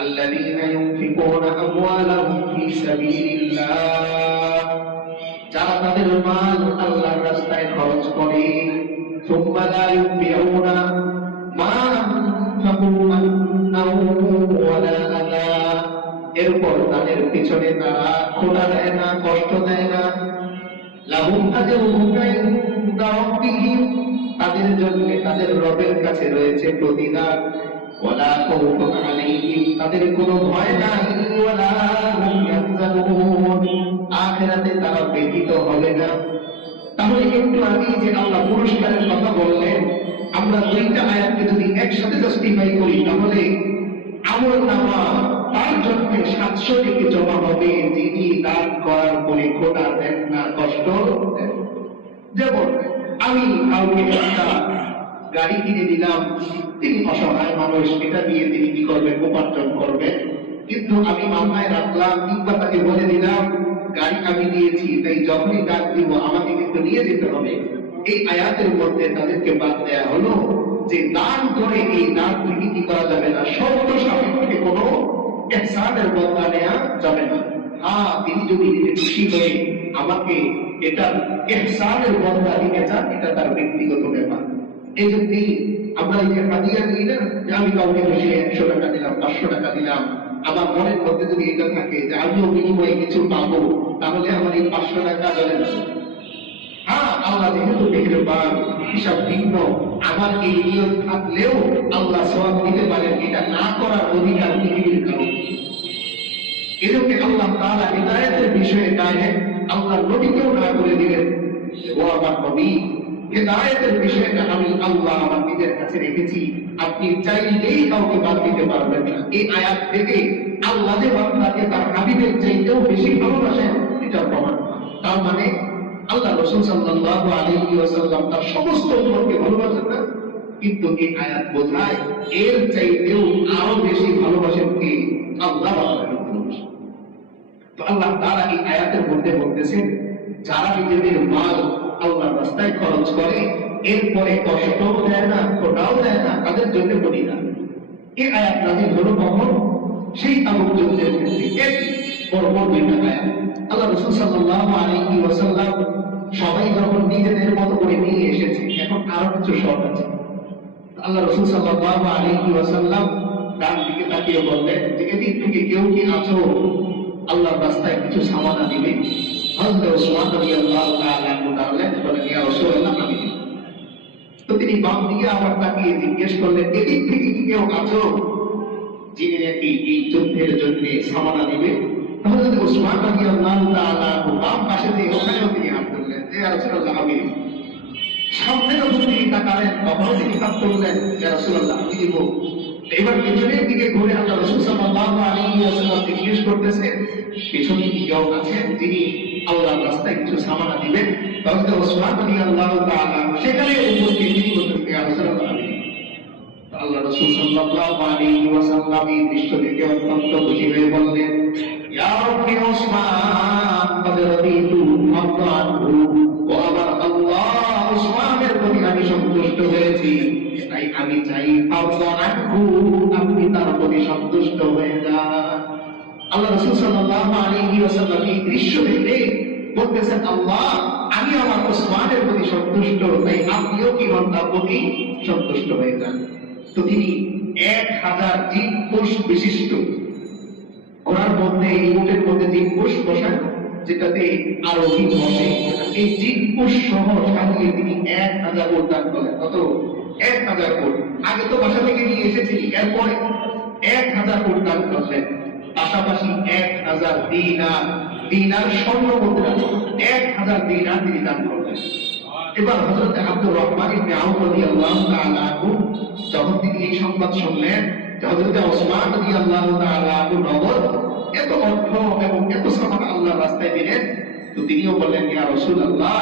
আল্লাযীনা ইউনফিকুনা আমওয়ালাহুম ফী সাবিলিল্লাহ, যারা তাদের মাল আল্লাহর রাস্তায় খরচ করে, সুম্মা লা ইউতিউনা মা আনফাকু মান্নাও ওয়ালা আযা, এরপর তাদের পিছনে তারা খোটা দেয় না, কষ্ট দেয় না, লাহুম আজরুহুম ইনদা রাব্বিহিম, তাদের জন্য তাদের রবের কাছে রয়েছে প্রতিদান, ওয়ালা খাউফুন আলাইহিম, তাদের কোনো ভয় নাই, ওয়ালা হুম ইয়াহজানুন, আখিরাতে তারা ব্যথিত হবে না। তাহলে একটু আগে যে আল্লাহ পুরস্কারের কথা বললেন, আমরা দুইটা আয়াতকে যদি একসাথে জাস্টিফাই করি, তাহলে আমলনামা তার জন্য 700 থেকে জমা হবে যিনি দান করার পরে খোটা দেন না, কষ্ট দেন। যেমন আমি কাউকে একটা গাড়ি কিনে দিলাম, তিনি অসহায় মানুষ, এটা দিয়ে তিনি কি করবেন? উপার্জন করবেন। কিন্তু আমি মাথায় রাখলাম কিংবা তাকে বলে দিলাম গাড়ি আমি দিয়েছি, তাই যখনই ডাক দিব আমাকে কিন্তু নিয়ে যেতে হবে। এই আয়াতের মধ্যে তাদেরকে বাদ দেয়া হলো যে দান করে এই দান থেকে কি করা যাবে না, শর্ত সাপেক্ষে কোনো ইহসানের বদলা নেওয়া যাবে না। হ্যাঁ, তিনি যদি নিজে খুশি হয়ে আমাকে এটা ইহসানের বদলা দিতে চান, এটা তার ব্যক্তিগত ব্যাপার। এই জন্যই আমরা এই যে হাদিয়া দিই না, যে আমি কাউকে বসে 100 টাকা দিলাম, 500 টাকা দিলাম, আমার মনের মধ্যে যদি এটা থাকে যে আমিও বিনিময়ে কিছু পাবো, তাহলে আমার এই 500 টাকা চলে না। হ্যাঁ, আল্লাহ যেহেতু মেহেরবান, হিসাব ভিন্ন, আমার এই নিয়ত থাকলেও আল্লাহ সওয়াব দিতে পারেন, এটা না করার অধিকার পৃথিবীর কারণ। এজন্য আল্লাহ তাআলা হিদায়াতের বিষয়ে ডাইরেক্ট আল্লাহ নবীকেও না করে দিলেন, ও আমার নবী, হিদায়াতের বিষয়টা আমি আল্লাহ আমার নিজের কাছে রেখেছি, আপনি চাইলেই কাউকে বাদ দিতে পারবেন না। এই আয়াত থেকে আল্লাহ যে বান্দাকে তার হাবিবের চাইতেও বেশি ভালোবাসেন, এটা প্রমাণ। তার মানে আল্লাহ রাসূল সাল্লাল্লাহু আলাইহি ওয়াসাল্লাম তার সমস্ত উম্মতকে ভালোবাসেন না, কিন্তু এই আয়াত বোঝায় এর চাইতেও আরো বেশি ভালোবাসেন কে? আল্লাহ ভালোবাসেন। তো আল্লাহ তাআলা এই আয়াতের মধ্যে বলতেছেন, যারা নিজেদের মাল আল্লাহর রাস্তায় খরচ করে, এরপরে কষ্টও দেয় না, খোটাও দেয় না, তাদের জন্য প্রতিদান। এই আয়াত নাযিল হলো কখন? সেই তাবুক যুদ্ধের ক্ষেত্রে। পরপর দুইটা আয়াত। আল্লাহ রাসূল সাল্লাল্লাহু আলাইহি ওয়াসাল্লাম সবাই যখন নিজেদের মতো করে নিয়ে এসেছে, এখন আরো কিছু শর্ত আছে। আল্লাহ রাসূল সাল্লাল্লাহু আলাইহি ওয়াসাল্লাম ডান দিকে তাকিয়ে বললেন যে এদিক থেকে কেউ কি আছো আল্লাহর রাস্তায় কিছু সামানা দিবে? হযরত ওসমান রাদিয়াল্লাহু তাআলা বললেন, ইয়া রাসূলুল্লাহ, আমি দিব। তো তিনি বাম দিকে আবার তাকিয়ে জিজ্ঞেস করলেন, এদিক থেকে কি কেউ আছো যিনি নাকি এই যুদ্ধের জন্য সামানা দিবে? হযরত ওসমান রাদিয়াল্লাহু তাআলা বাম পাশে দিয়ে ওখানেও তিনি হাত তুললেন, ইয়া রাসূলুল্লাহ, আমি দিব। সামনে যখন তিনি তাকালেন, তখন তিনি হাত তুললেন, ইয়া রাসূলুল্লাহ, আমি দিব। এবার পিছনের দিকে ঘুরে আল্লাহ রাসূল সাল্লাল্লাহু আলাইহি ওয়াসাল্লাম জিজ্ঞেস করতেছেন, পিছনে কি কেউ আছেন যিনি আল্লাহর রাস্তায় কিছু সামানা দিবেন? হযরত ওসমান রাদিয়াল্লাহু তাআলা সেখানে উপস্থিত, তিনি বলতেন, ইয়া রাসূলুল্লাহ, আমি দিব। আল্লাহ রাসূল সাল্লাল্লাহু আলাইহি ওয়াসাল্লাম এই দৃশ্য দেখে অত্যন্ত খুশি হয়ে বললেন, ইয়া রাব্বি ওসমান, ক্বাদ রাদিতু আনহু, ও আমার আল্লাহ, ওসমানের প্রতি আমি সন্তুষ্ট হয়েছি, তাই আমি চাই আনহু, আপনি তার প্রতি সন্তুষ্ট হয়ে যান। আল্লাহ রাসূল সাল্লাল্লাহু আলাইহি ওয়াসাল্লাম এই দৃশ্য দেখে বলতেছেন, আল্লাহ, আমি আমার ওসমানের প্রতি সন্তুষ্ট, তাই আপনিও কি হন তার প্রতি সন্তুষ্ট হয়ে যান। তো তিনি 1000 জিন কোষ বিশিষ্ট ঘোড়ার মধ্যে, এই উটের মধ্যে জিন কোষ বসান, যেটাতে আরোহী বসে, এই জিন কোষ সহ সাজিয়ে তিনি 1000 উট দান করেন। কত? 1000 উট। আগে তো বাসা থেকে নিয়ে এসেছিলেন, এরপরে 1000 উট দান করলেন। পাশাপাশি 1000 দিনার, দিনার স্বর্ণ মুদ্রা, 1000 দিনার তিনি দান করলেন। এবার হযরত আব্দুর রহমান ইবনে আউফ রাদিয়াল্লাহু তাআলা আনহু যখন তিনি এই সংবাদ শুনলেন যে হযরত ওসমান রাদিয়াল্লাহু তাআলা আনহু নগদ এত অর্থ এবং এত সামান আল্লাহর রাস্তায় দিলেন, তো তিনিও বললেন, ইয়া রাসূলুল্লাহ,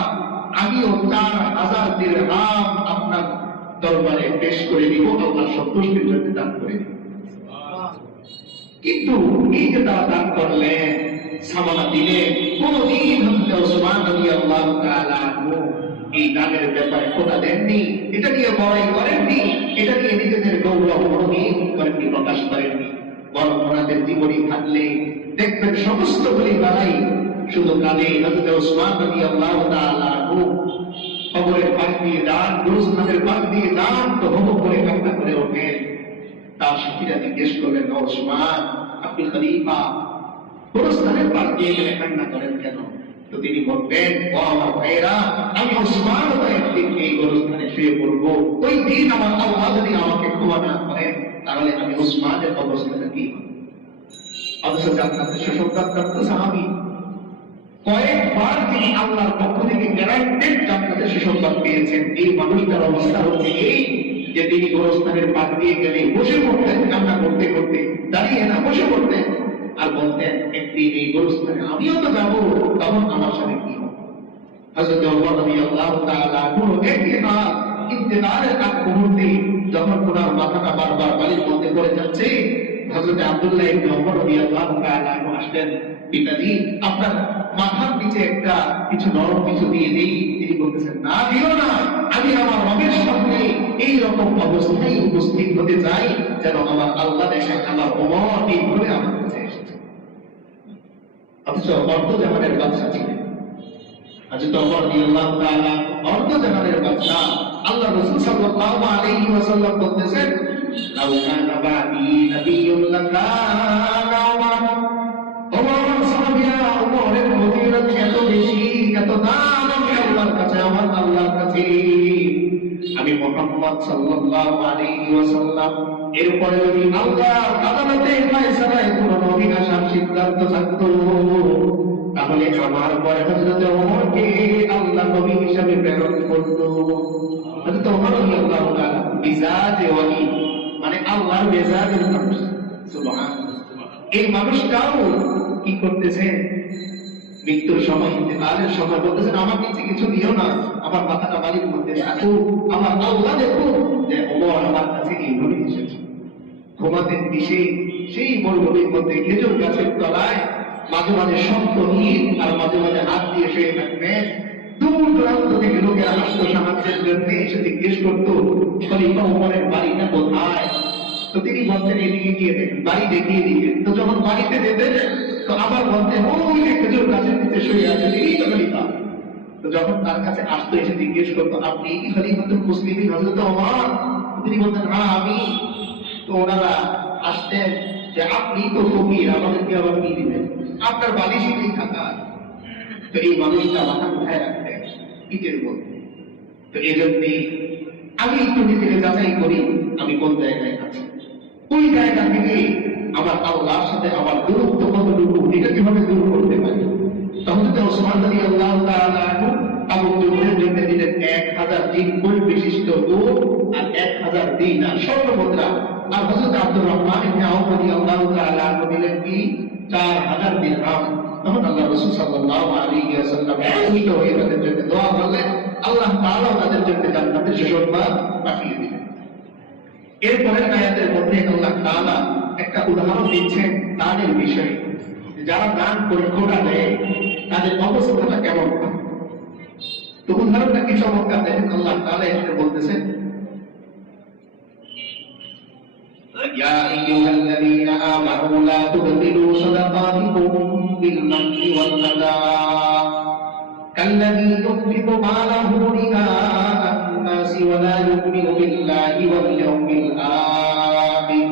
আমিও 4000 দিরহাম আপনার দরবারে পেশ করে দিব, আল্লাহর সন্তুষ্টির জন্য দান করে দিব। কিন্তু এই যে তারা দান করলেন, সামানা দিলেন, কোনদিন হযরত ওসমান রাদিয়াল্লাহু তাআলা আনহু এই দানের ব্যাপারে খোটা দেননি, এটা নিয়ে বড়াই করেননি, এটা নিয়ে নিজেদের গৌরব কোনদিন করেননি, প্রকাশ করেননি। বরং ওনাদের জীবনী থাকলে দেখবেন সমস্ত বলি বাড়াই শুধু কাঁদে। হযরত ওসমান রাদিয়াল্লাহু তাআলা আনহু কবরের পাশ দিয়ে যান, গুরুস্থানের পাশ দিয়ে যান, তো হো করে কান্না করে ওঠেন। তার সাথীরা জিজ্ঞেস করলেন, ওসমান আপনি খলিফা, গুরুস্থানের পাশ দিয়ে গেলে কান্না করেন কেন? তো তিনি বলবেন, ও আমার ভাইয়েরা, আমি ওসমান একদিন এই গুরুস্থানে শুয়ে পড়বো, ওই দিন আমার আল্লাহ যদি আমাকে ক্ষমা না করেন তাহলে আমি ওসমানের অবস্থাটা কি হবে? অথচ জান্নাতের সুসংবাদপ্রাপ্ত সাহাবী, কয়েকবার তিনি আল্লাহর পক্ষ থেকে গ্যারান্টেড জান্নাতের সুসংবাদ পেয়েছেন। এই মানুষটার অবস্থা হচ্ছে এই যে তিনি গোরস্থানের পাশ দিয়ে গেলে বসে পড়তেন, কান্না করতে করতে, দাঁড়িয়ে না বসে পড়তেন আর বলতেন, একদিন এই গোরস্থানে আমিও তো যাবো, তখন আমার সাথে কি হবে? হযরত ওমর রাদিয়াল্লাহু তাআলা আনহু একবার ইন্তেজারের আগ মুহূর্তে যখন ওনার মাথাটা বারবার বালির মধ্যে পড়ে যাচ্ছে, হযরত আব্দুল্লাহ ইবনে ওমর রাদিয়াল্লাহু তাআলা আনহু আসলেন, পিতাজি আপনার মাথার নিচে একটা কিছু নরম কিছু দিয়ে দেই। তিনি বলতেছেন, না দিও না, আমি আমার রবের সামনে এই রকম অবস্থায় উপস্থিত হতে চাই যেন আমার আল্লাহ দেখেন আমার ওমর এইভাবে আমার কাছে এসেছে। অথচ অর্ধজাহানের বাদশা ছিলেন হযরত ওমর রাদিয়াল্লাহু তাআলা, অর্ধজাহানের বাদশা। আল্লাহ রাসূল সাল্লাল্লাহু আলাইহি ওয়াসাল্লাম বলতেছেন, লাউ কানা বাদি নাবিয়্যুন লাকানা ওমর। ওমর সাহাবীরা, ওমরের ফজিলত এত বেশি, এত দাম আমি আল্লাহর কাছে, আমার আল্লাহর কাছে। আমি মুহাম্মদ সাল্লাল্লাহু আলাইহি ওয়াসাল্লাম এরপরে যদি আল্লাহর আদালতে ফয়সালায় কোন নবী আসার সিদ্ধান্ত থাকতো তাহলে আমার পরে হযরত ওমরকে আল্লাহ নবী হিসেবে প্রেরণ করত। হযরত ওমর রাদিয়াল্লাহু তাআলা মিজাজে ওয়াহি, মানে আল্লাহর মেজাজের মানুষ। সুবহানাল্লাহ। এই মানুষটাও কি করতেছে? মৃত্যুর সময়, ইন্তেকালের সময় বলতেছেন, আমার কাছে কিছু দিও না, আমার মাথাটা বালির মধ্যে রাখো, আমার আল্লাহ দেখো যে ওমর আমার কাছে এইভাবে এসেছে। ঘুমাতেন দিশে সেই মরুভূমির মধ্যে খেজুর গাছের তলায়, মাঝে মাঝে শক্ত ইট আর মাঝে মাঝে হাত দিয়ে শুয়ে থাকবেন। দূর দূরান্ত থেকে লোকেরা আসতো সাহায্যের জন্য, এসে জিজ্ঞেস করতো, খলিফা ওমরের বাড়িটা কোথায়? তো তিনি বলতেন, এদিকে গিয়ে দেখেন, বাড়ি দেখিয়ে দিতেন। তো যখন বাড়িতে যেতেন তো আবার বলতেন, ওই যে খেজুর গাছের নিচে শুয়ে আছে, তিনি তো খলিফা। তো যখন তার কাছে আসতো, এসে জিজ্ঞেস করতো, আপনি কি খলিফাতুল মুসলিমিন হযরত ওমর? তিনি বলতেন, হ্যাঁ আমি। তো ওনারা আসতেন যে, আপনি তো ফকির, আমাদেরকে আবার কি দিবেন? আপনার বালিশেই থাকা। তো এই মানুষটা মাথা উঠায় রাখতেন ইটের মধ্যে। তো এই জন্যে আমি একটু নিজেকে যাচাই করি আমি কোন জায়গায় আছি, ওই জায়গা থেকে আমার আল্লাহর সাথে আমার দূরত্ব কতটুকু, এটা কিভাবে দূর করতে পারি। তখন তো ওসমান রাদিয়াল্লাহু তাআলা আনহু তাবুক যুদ্ধের জন্য দিলেন 1000 দিন বিশিষ্ট উট আর 1000 দিনার স্বর্ণ মুদ্রা। আর হযরত আব্দুর রহমান ইবনে আওফ রাদিয়াল্লাহু তাআলা আনহু দিলেন কি 4000 দিরহাম। তখন আল্লাহ রাসূল সাল্লাল্লাহু আলাইহি ওয়াসাল্লাম খুশি হয়ে তাদের জন্য দোয়া করলেন, আল্লাহ তাআলা তাদের জন্য জান্নাতের সুসংবাদ পাঠিয়ে দিলেন। এরপরের আয়াতের মধ্যে আল্লাহ তাআলা একটা উদাহরণ দিচ্ছেন দানের বিষয়ে। যারা দান পরীক্ষা দেয় তাদের অবস্থাটা কেমন হয়। তো উদাহরণটা কি চমৎকার দেখেন, আল্লাহ তাআলা এখানে বলতেছেন, يا أيها الذين آمنوا لا تبطلوا صدقاتكم بالمن والأذى كالذي ينفق ماله رئاء الناس ولا يؤمن بالله واليوم الآخر।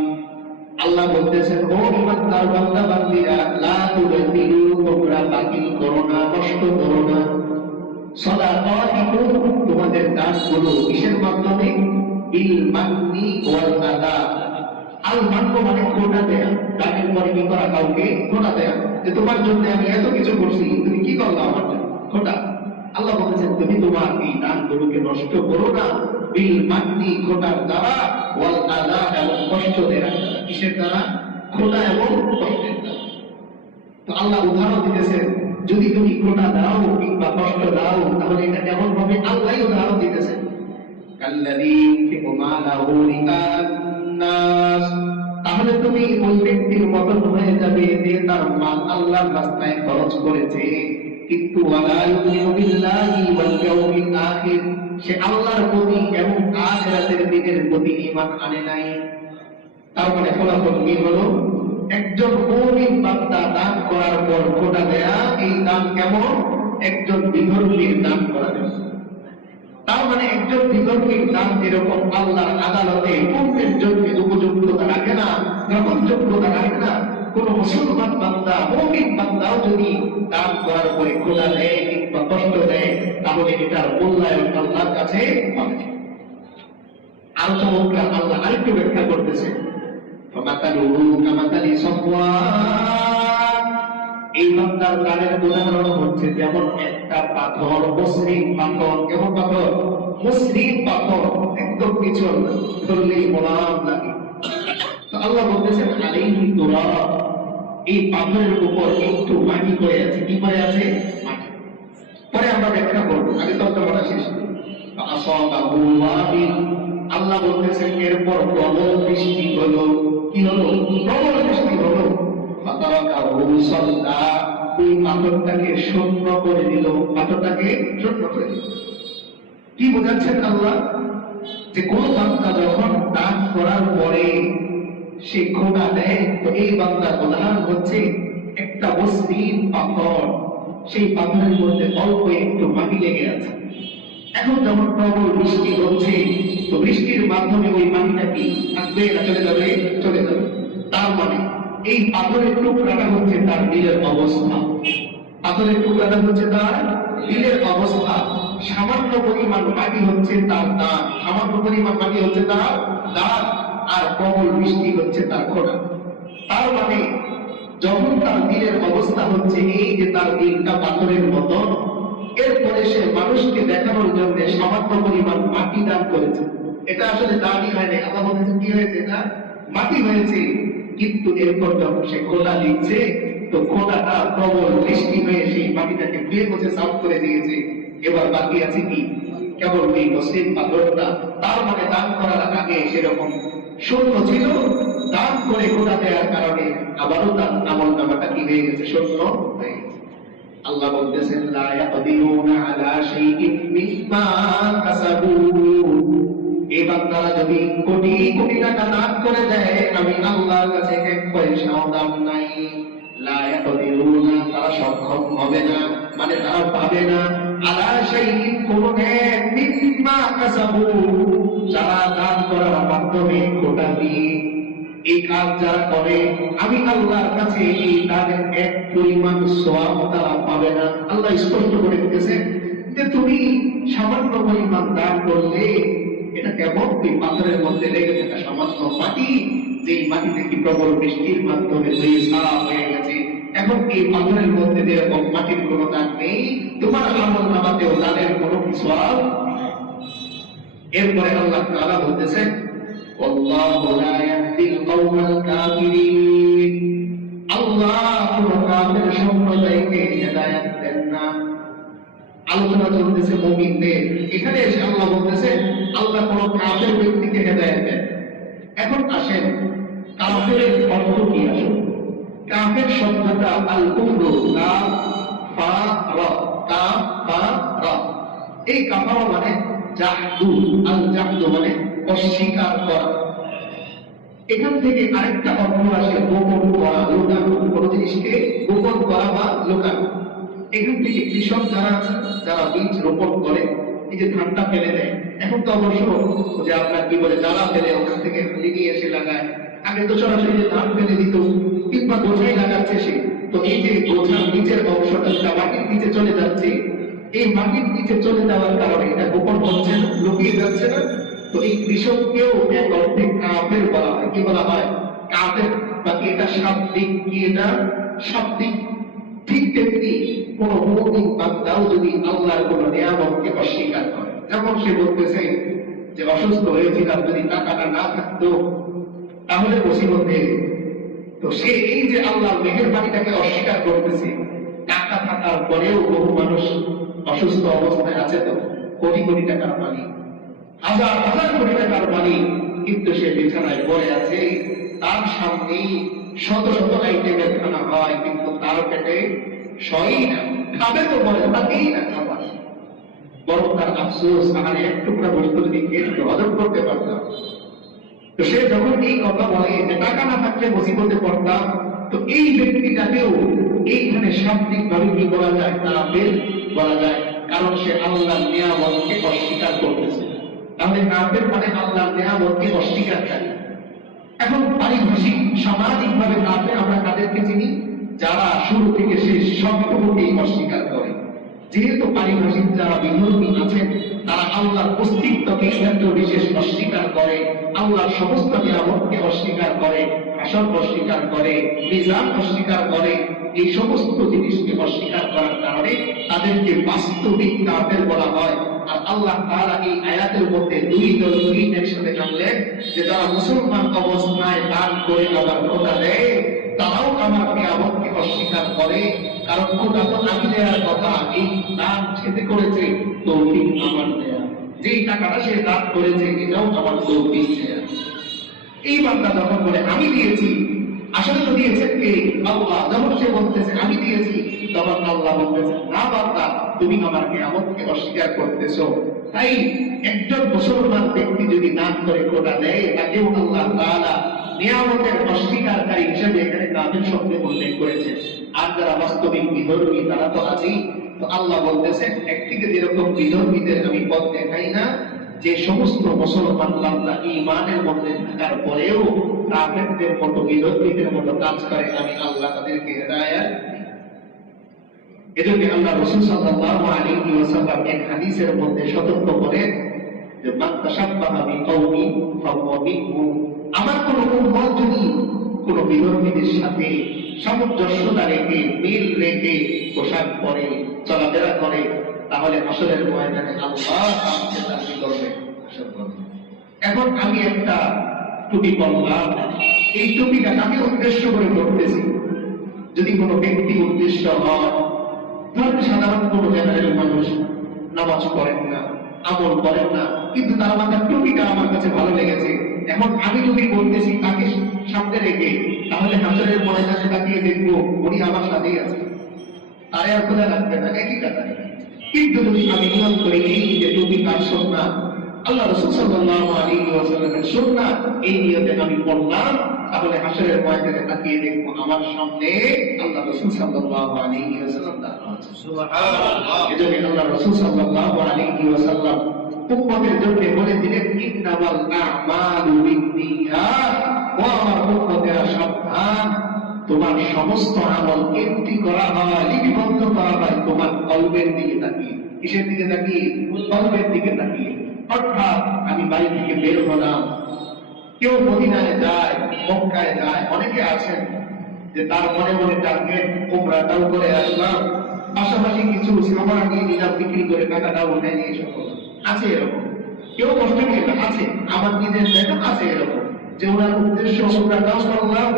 আল্লাহ বলতেছেন, ও ইমানদার বান্দা বান্দীরা, লা তুবতিলু, তোমরা বাতিল করো না, নষ্ট করো না, সাদাকাতিকুম, তোমাদের দানগুলো কিসের মাধ্যমে? বিল মান্নি ওয়াল আযা। আল মান্নু মানে খোটা দেয়া, দানের পরে কি করা? কাউকে খোটা দেয়া, যে তোমার জন্য আমি এত কিছু করছি, তুমি কি করলা আমার জন্য? খোটা। আল্লাহ বলেছেন, তুমি তোমার এই দানগুলোকে নষ্ট করো না, বিল মান্নি, খোটার দ্বারা, ওয়াল আযা, এবং কষ্ট দেয়া। কিসের দ্বারা? খোটা এবং কষ্টের দ্বারা। তো আল্লাহ উদাহরণ দিতেছেন, যদি তুমি খোটা দাও কিংবা কষ্ট দাও তাহলে এটা কেমন হবে? আল্লাহই উদাহরণ দিতেছেন, কাল্লাযী ইউনফিকু মালাহু রিআআন নাস, তাহলে তুমি ওই ব্যক্তির মতন হয়ে যাবে যে তার মাল আল্লাহর রাস্তায় খরচ করেছে, কিন্তু ওয়ালা ইউমিনু বিল্লাহি ওয়াল ইয়াউমিল আখির, সে আল্লাহর প্রতি এবং আখিরাতের দিনের প্রতি ঈমান আনে নাই। তার মানে ফলাফল কি হলো? দান করার পর খোটা দেয়া, এই দান কেমন? একজন বিধর্মীর দান করা যায়। তার মানে একজন বিধর্মীর দান যেরকম আল্লাহর আদালতে পূর্ণের জন্য উপযুক্ততা রাখে না, গ্রহণযোগ্যতা রাখে না, কোন মুসলমান বান্দা, মুমিন বান্দাও যদি দান করার পরে খোটা দেয় কিংবা কষ্ট দেয়, তাহলে এটার মূল্যায়ন আল্লাহর কাছে পাবে। আর চমৎকার আল্লাহ আরেকটু ব্যাখ্যা করতেছে, এই বান্দার দানের উদাহরণ হচ্ছে যেমন একটা পাথর, মসৃণ পাথর। কেমন পাথর? মসৃণ পাথর, একদম পিছন ধরলেই মোলাম লাগে। তো আল্লাহ বলতেছেন আলাইহি তুরাব, এই পাথরের উপর একটু মাটি পড়ে আছে। কি পড়ে আছে? মাটি। পরে আমরা ব্যাখ্যা করবো, আগে তর্জমাটা শেষ করি। আসাবাহু ওয়াবিল, আল্লাহ বলতেছেন এরপর প্রবল বৃষ্টি হলো। কি হলো? প্রবল বৃষ্টি হলো। ফাতারাকাহু সাল্লা, ওই পাথরটাকে শূন্য করে দিল। পাথরটাকে শূন্য করে দিল। কি বোঝাচ্ছেন আল্লাহ? যে কোন বান্দা যখন দান করার পরে সে খোটা দেয়, তো এই বান্দার উদাহরণ হচ্ছে একটা মসৃণ পাথর, সেই পাথরের মধ্যে অল্প একটু মাটি লেগে আছে। এখন যখন প্রবল বৃষ্টি হচ্ছে, তো বৃষ্টির মাধ্যমে ওই মাটিটা কি থাকবে না চলে যাবে? চলে যাবে। তার মানে এই পাথরের টুকরাটা হচ্ছে তার দিলের অবস্থা। পাথরের টুকরাটা হচ্ছে তার দিলের অবস্থা। সামান্য পরিমাণ মাটি হচ্ছে তার দান, সামান্য পরিমাণ মাটি হচ্ছে তার দান, আর প্রবল বৃষ্টি হচ্ছে তার খোঁড়া। তার মানে যখন তার দিলের অবস্থা হচ্ছে এই যে তার দিলটা পাথরের মতো, এরপরে সে মানুষকে দেখানোর জন্য সামান্য পরিমাণ মাটি দান করেছে। এটা আসলে দানই হয়নি, আল্লাহ বলেছেন কি হয়েছে? না, মাটি হয়েছে। কিন্তু এরপর যখন সে খোঁড়া দিচ্ছে, তো খোঁড়াটা প্রবল বৃষ্টি হয়ে সেই মাটিটাকে ধুয়ে মুছে সাফ করে দিয়েছে। এবার বাকি আছে কি? কেবল এই মসৃণ পাথরটা। তার মানে দান করার আগে সেরকম শূন্য ছিল, দান করে খোঁড়া দেওয়ার কারণে আবারও তার আমল নামাটা কি হয়ে গেছে? শূন্য হয়ে গেছে। আল্লাহ বলতেছেন লা ইয়াকদিরুনা আলা শাইইন মিম্মা কাসাবু, এই বান্দারা যদি কোটি কোটি টাকা দান করে দেয়, আমি আল্লাহর কাছে এক পয়সাও দাম নাই। লা ইয়াকদিরুনা, তারা সক্ষম হবে না, মানে তারা পাবে না। আলা শাইইন, কোন নেক, মিম্মা কাসাবু, যারা দান করার মাধ্যমে খোটা দিয়ে এই কাজ যারা করে, আমি আল্লাহর কাছে এই তাদের এক পরিমাণ সওয়াব তারা পাবে না। আল্লাহ স্পষ্ট করে দিতেছে যে তুমি সামান্য পরিমাণ দান করলে এটা কেমন? ওই পাথরের মধ্যে লেগে থাকা সামান্য মাটি, যেই মাটি থেকে প্রবল বৃষ্টির মাধ্যমে ধুয়ে সাফ হয়ে গেছে। এখন এই পাথরের মধ্যে যেরকম মাটির কোনো দাগ নেই, তোমার আমল নামাতেও দানের কোনো কিছু আর। এরপরে আল্লাহ তাআলা বলতেছেন আল্লাহু লা ইয়াহদিল কওমাল কাফিরিন, আল্লাহ কোন কাফের সম্প্রদায়কে হেদায়েত দেন না। আলোচনা চলতেছে মুমিনদের, এখানে এসে আল্লাহ বলতেছে আল্লাহ কোন কাফের ব্যক্তিকে হেদায়েত দেন। এখন আসেন কাফেরের অর্থ কি? আসলে কাফের শব্দটা আল কুফরু, কাফ ফা রা, কাফ ফা রা, এই কাফারা মানে জাহদু, আল জাহদু মানে অস্বীকার করা। এখান থেকে আরেকটা অর্থ আসে গোপন করা, লুকানো, কোন জিনিসকে গোপন করা বা লুকানো। এখান থেকে কৃষক যারা আছেন, যারা বীজ রোপণ করে, এই যে ধানটা ফেলে দেয়, এখন তো অবশ্য যে আপনার কি বলে জ্বালা ফেলে ওখান থেকে নিয়ে এসে লাগায়। আগে তো সরাসরি ধান ফেলে দিত, কিংবা বোঝাই লাগাচ্ছে সে। তো এই যে বোঝার নিচের অংশটা যেটা মাটির নিচে চলে যাচ্ছে, এই মাটির নিচে চলে যাওয়ার কারণে এটা গোপন হচ্ছে না, লুকিয়ে যাচ্ছে না। তো এই কৃষককেও এক অর্থে কাফের বলা হয়। কি বলা হয়? কাফের। বাকি এটা শাব্দিক, কি এটা শাব্দিক। ঠিক তেমনি কোন মুমিন বান্দাও যদি আল্লাহর কোন নিয়ামতকে অস্বীকার করে, যেমন সে বলতেছে যে অসুস্থ হয়েছিলাম, যদি টাকাটা না থাকতো তাহলে মুসিবত হয়ে যেত। তো সে এই যে আল্লাহর মেহেরবানিটাকে অস্বীকার করতেছে, টাকা থাকার পরেও বহু মানুষ অসুস্থ অবস্থায় আছে, তো কোটি কোটি টাকার মালিক, হাজার হাজার কোটি টাকার মালিক, কিন্তু সে বিছানায় পড়ে আছে, তার সামনেই শত শত আইটেমের খানা হয়, কিন্তু তার পেটে সই না, খাবে তো বলে তাকেই না খাবার। বরং তার আফসোস, আর এক টুকরা বস্তু যদি খেয়ে হজম করতে পারতাম। তো সে যখন এই কথা বলে যে টাকা না থাকলে মুসিবতে পড়তাম, তো তো এই ব্যক্তিটাকেও এইখানে শাব্দিক ভাবে কি বলা যায়, কাফের বলা যায়, কারণ সে আল্লাহর নিয়ামতকে অস্বীকার করতেছে। তাহলে কাফের মানে আল্লাহর নিয়ামতকে অস্বীকারকারী। এখন পারিভাষিক সামাজিক ভাবে কাফের আমরা কাদেরকে চিনি? যারা শুরু থেকে শেষ সবটুকুকেই অস্বীকার করে। যেহেতু পারিভাষিক যারা বিধর্মী আছেন তারা আল্লাহর অস্তিত্বকে ক্ষেত্র বিশেষ অস্বীকার করে, আল্লাহর সমস্ত নিয়ামতকে অস্বীকার করে, হাসর অস্বীকার করে, মিজান অস্বীকার করে। এই সমস্ত জিনিসকে অস্বীকার করার কারণে তাদেরকে বাস্তবিক কাফের বলা হয়। আর আল্লাহ তাআলা এই আয়াতের মধ্যে দুই দল একসাথে জানলেন যে যারা মুসলমান অবস্থায় দান করে আবার খোদা দেয় তারাও আমার নিয়ামতকে অস্বীকার করে, কারণ খোদা তো আমি দেওয়ার কথা, এই দান ছেদে করেছে তৌফিক আমার দেয়া, যেই টাকাটা সে দান করেছে এটাও আমার তৌফিক দেয়া। এই বান্দা যখন বলে আমি দিয়েছি, আসলে তো দিয়েছেন কে? আল্লাহ। যখন সে বলতেছে আমি দিয়েছি, তখন আল্লাহ বলতেছে না বান্দা, তুমি আমার নিয়ামতকে অস্বীকার করতেছো। তাই একজন মুসলমান ব্যক্তি যদি দান করে খোদা দেয় তাকেও আল্লাহ তাআলা নিয়ামতের অস্বীকারী হিসেবে এখানে কাফের শব্দে উল্লেখ করেছেন। আর যারা বাস্তবিক বিধর্মী তারা তো আছেই। তো আল্লাহ বলতেছেন একদিকে যেরকম বিধর্মীদের আমি পথ দেখাই না, যে সমস্ত মুসলমান বান্দা ঈমানের মধ্যে থাকার পরেও কাফেরদের মতো বিধর্মীদের মতো কাজ করে, আমি আল্লাহ তাদেরকে হেদায়েত দিই। এজন্য আল্লাহ রাসূল সাল্লাল্লাহু আলাইহি ওয়াসাল্লাম এক হাদিসের মধ্যে সতর্ক করেন যে মান তাশাব্বাহা বিকওমি ফাহুয়া মিনহুম। আমার কোন উম্মত যদি কোন বিধর্মীদের সাথে সামঞ্জস্যতা রেখে মিল রেখে পোশাক পরে চলাফেরা করে, তাহলে হাসরের ময়দানে আল্লাহ তাকে শাস্তি করবে। এখন আমি একটা টুপি পরলাম, এই টুপিটা কাকে উদ্দেশ্য করে করতেছি? যদি কোনো ব্যক্তি উদ্দেশ্য হয়, ধরেন সাধারণ কোনো জেনারেল মানুষ নামাজ পড়েন না, আমল করেন না, কিন্তু তার মাথার টুপিটা আমার কাছে ভালো লেগেছে, এখন আমি যদি বলতেছি তাকে সামনে রেখে, তাহলে হাসরের ময়দানে তাকিয়ে দেখবো উনি আমার সাথেই আছে, তারে আর খোদা রাখবে না, একই কথা। কিন্তু যদি আমি নিয়ম করি এই যে টুপি তার সুন্নাহ, আল্লাহ রাসূল সাল্লাল্লাহু আলাইহি ওয়াসাল্লামের সুন্নাহ, এই নিয়তে আমি পড়লাম, তাহলে হাসরের ময়দানে তাকিয়ে দেখবো আমার সামনে আল্লাহ রাসূল সাল্লাল্লাহু আলাইহি ওয়াসাল্লাম দাঁড়ানো আছে। সুবহানাল্লাহ। এজন্য আল্লাহ রাসূল সাল্লাল্লাহু আলাইহি ওয়াসাল্লাম উম্মতের জন্য বলে দিলেন ইন্নামাল আ'মালু বিন্নিয়াত, ও আমার উম্মতেরা সাবধান, তোমার সমস্ত আমল এন্ট্রি করা হয়, লিপিবদ্ধ করা হয় তোমার কলবের দিকে তাকিয়ে। কিসের দিকে তাকিয়ে? কলবের দিকে তাকিয়ে। অর্থাৎ আমি বাড়ি থেকে বের হলাম, কেউ মদিনায় যায়, মক্কায় যায়, অনেকে আছেন যে তার মনে মনে টার্গেট উমরাটাও করে আসলাম, পাশাপাশি কিছু সামান নিয়ে নিলাম, বিক্রি করে টাকাটাও উঠে নিয়ে এসে করলাম। আছে এরকম কেউ? কষ্ট নিয়ে আছে, আমার নিজের দেখা আছে এরকম যে ওনার উদ্দেশ্য উমরাটাও করলাম।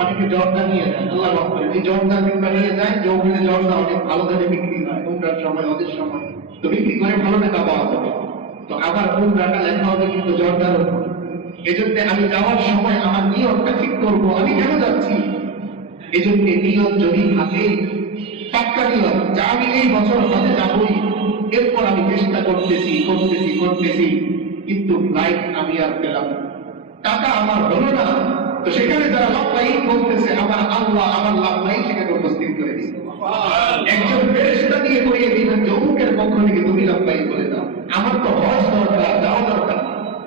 অনেকে জর্দা নিয়ে যায়, আল্লাহ মাফ করে, এই জর্দা নিয়ে যায়, যৌবনে জর্দা অনেক ভালো দামে বিক্রি হয়, উমরার সময় ওদের সময় তো বিক্রি করে ভালো টাকা পাওয়া যাবে। তো আবার উমরাটা লেখা হবে কিন্তু জর্দার উপর। এজন্য আমি যাওয়ার সময় আমার নিয়তটা ঠিক করবো, আমি কেন যাচ্ছি। এজন্য নিয়ত যদি থাকে, পাক্কা নিয়ত যা আমি এই বছর হজে যাবই, এরপর আমি চেষ্টা করতেছি, কিন্তু ফ্লাইট আমি আর পেলাম না, টাকা আমার হলো না, তো সেখানে যারা লাভবাহী বলতেছে আমার আল্লাহ আমার লাভবাহী সেখানে উপস্থিত করে দিচ্ছে। একজন ফেরেশতা দিয়ে করিয়ে দিলেন যে অমুকের পক্ষ থেকে তুমি লাভবাহী করে দাও। আমার তো হজ দরকার, যাওয়া দরকার,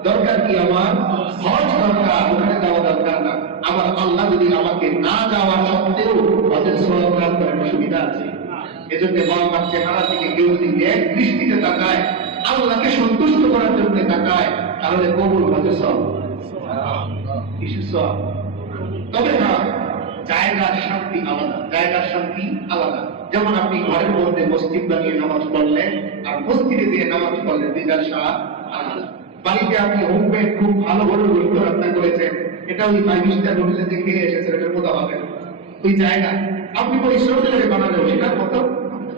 দরকার কি আমার হজ দরকার, ওখানে যাওয়া দরকার না। আমার আল্লাহ যদি আমাকে না যাওয়ার সত্ত্বেও হজের সওয়াব দান করেন, সুবিধা আছে। এজন্য বাবার চেহারা দিকে কেউ যদি এক দৃষ্টিতে তাকায়, আল্লাহকে সন্তুষ্ট করার জন্য তাকায়, তাহলে কবুল হজের সওয়াব। তবে না, জায়গার শান্তি আলাদা, জায়গার শান্তি আলাদা। যেমন আপনি ঘরের মধ্যে মসজিদ বানিয়ে নামাজ পড়লেন আর মসজিদে দিয়ে নামাজ পড়লেন, দুইটার স্বাদ আলাদা। বাড়িতে আপনি হোমমেড খুব ভালো ভালো গোস্ত রান্না করেছেন, এটা ওই 5 স্টার হোটেলে যে খেয়ে এসেছেন এটার মতো হবে না। ওই জায়গা আপনি পরিশ্রম করে বানালেও সেটার মতো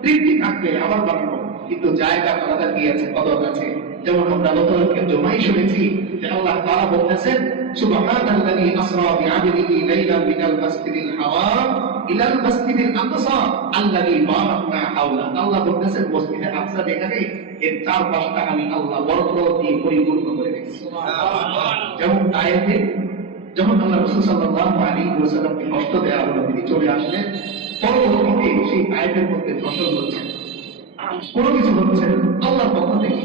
তৃপ্তি থাকবে আবার বানাবো, কিন্তু জায়গা আলাদা কি আছে, কদর আছে। যেমন আমরা গতকালকে জমাই শুনেছি যে আল্লাহ তাআলা বলতেছেন সুবহানাল্লাযী আসরা বি'আবদিহি লাইলাম মিনাল মাসজিদিল হারাম ইলাল মাসজিদিল আকসা আল্লাযী বারাকনা হাওলা। আল্লাহ বলতেছেন মসজিদে আকসা যেখানে, এর চারপাশটা আমি আল্লাহ বরকত দিয়ে পরিপূর্ণ করে রেখেছি। সুবহানাল্লাহ। যেমন তায়েফে যখন আল্লাহ রাসূল সাল্লাল্লাহু আলাইহি ওয়াসাল্লামকে কষ্ট দেওয়া হলো, তিনি চলে আসলেন। পরবর্তীতে সেই আয়াতের মধ্যে ফসল হচ্ছে, কোনো কিছু হচ্ছে না আল্লাহর পক্ষ থেকে।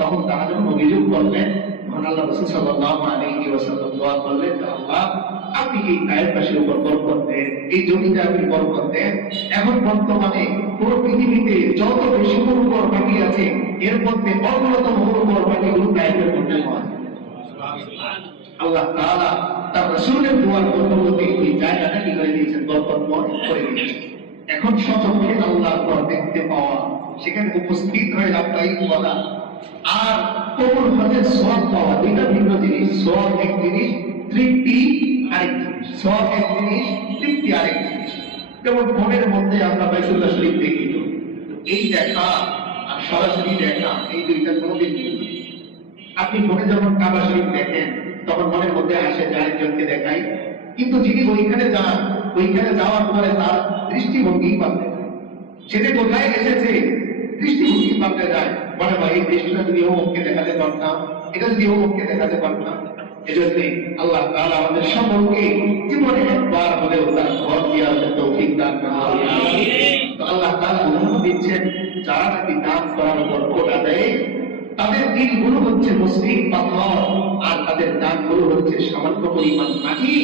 তখন তারা যখন অভিযোগ করলেন, তখন আল্লাহ রাসূল সাল্লাল্লাহু আলাইহি ওয়াসাল্লাম দোয়া করলেন, আল্লাহ আপনি এই আয়াতবাসীর উপর বরকত দেন, এই জমিতে আপনি বরকত দেন। এখন বর্তমানে পুরো পৃথিবীতে যত বেশি উর্বর মাটি আছে, এর মধ্যে অন্যতম উর্বর মাটিগুলো আয়াতের মধ্যে হয়। আল্লাহ তাআলা তার রাসূলের দোয়ার বরকতে ওই জায়গাটা কি করে দিয়েছেন, বরকতময় করে দিয়েছেন। এখন স্বচক্ষে আল্লাহর পর দেখতে পাওয়া, সেখানে উপস্থিত হয়ে লাভদায়ক বলা, আর কবুল হজের সওয়াব পাওয়া, দুইটা ভিন্ন জিনিস। সওয়াব এক জিনিস, তৃপ্তি আরেক জিনিস। সওয়াব এক জিনিস, তৃপ্তি আরেক জিনিস। যেমন ফোনের মধ্যে আমরা বাইতুল্লাহ শরীফ দেখি, তো এই দেখা আর সরাসরি দেখা, এই দুইটা কোনোদিন মিল না। আপনি ফোনে যখন কাবা শরীফ দেখেন, তখন মনের মধ্যে আসে যে আরেকজনকে দেখাই, কিন্তু যিনি ওইখানে যান, ওইখানে যাওয়ার পরে তার দৃষ্টিভঙ্গি পাল্টে যায়। সেটা কোথায় এসেছে, দৃষ্টিভঙ্গি পাল্টে যায়। মনে হয় এই দৃষ্টিটা যদি অমুককে দেখাতে পারতাম, এটা যদি অমুককে দেখাতে পারতাম। এজন্য আল্লাহ তাআলা আমাদের সকলকে জীবনে একবার হলেও তার ঘর জিয়ারতের তৌফিক দান করুন। তো আল্লাহ তাআলা উদাহরণ দিচ্ছেন, যারা নাকি দান করার উপর কোটা দেয়, তাদের দিনগুলো হচ্ছে মসৃণ পাথর, আর তাদের দানগুলো হচ্ছে সামান্য পরিমাণ মাটি।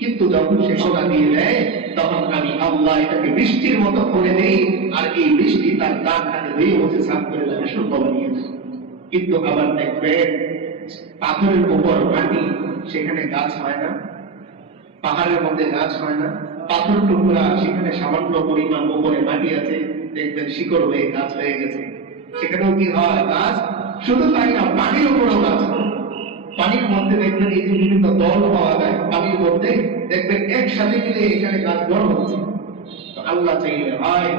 কিন্তু যখন সে সোনা দিয়ে দেয়, তখন আমি আল্লাহ এটাকে বৃষ্টির মতো করে দেই, আর এই বৃষ্টি তার দানটাকে ধুয়ে মুছে সাফ করে দেয়, শুদ্ধ বানিয়ে দেয়। কিন্তু আবার দেখবেন পাথরের উপর মাটি, সেখানে গাছ হয় না। পাহাড়ের মধ্যে গাছ হয় না, পাথর টুকরা, সেখানে সামান্য পরিমাণ উপরে মাটি আছে, দেখবেন শিকড় হয়ে গাছ হয়ে গেছে। সেখানেও কি হয়, গাছ। শুধু তাই না, পানির উপরেও গাছ হয়। পানির মধ্যে দেখবেন এই যে বিভিন্ন দল পাওয়া যায়, পানির মধ্যে দেখবেন একসাথে মিলে এখানে গাছ বড় হচ্ছে। তো আল্লাহ চাইলে হয়,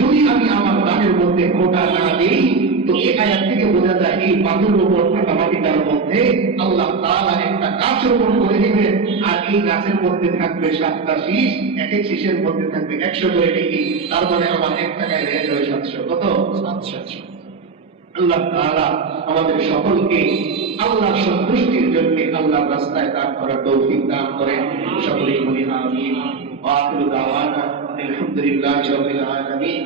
যদি আমি আমার দানের মধ্যে খোটা না দিই, তো এই আয়াত থেকে বোঝা যায় এই পাথরের উপর থাকা মাটিটার মধ্যে আল্লাহ তাআলা একটা গাছ রোপণ করে দিবেন, আর এই গাছের মধ্যে থাকবে 7টা শীষ, এক এক শীষের মধ্যে থাকবে 100 করে নেকি। তার মানে আমার 1 টাকায় হয়ে যাবে 700। কত? 700। আল্লাহ তাআলা আমাদের সকলকে আল্লাহর সন্তুষ্টির জন্য আল্লাহর রাস্তায় দান করার তৌফিক দান করেন। সকলেই বলি আমিন। ওয়া আখিরু দাওয়ানা আলহামদুলিল্লাহি রাব্বিল আলামিন।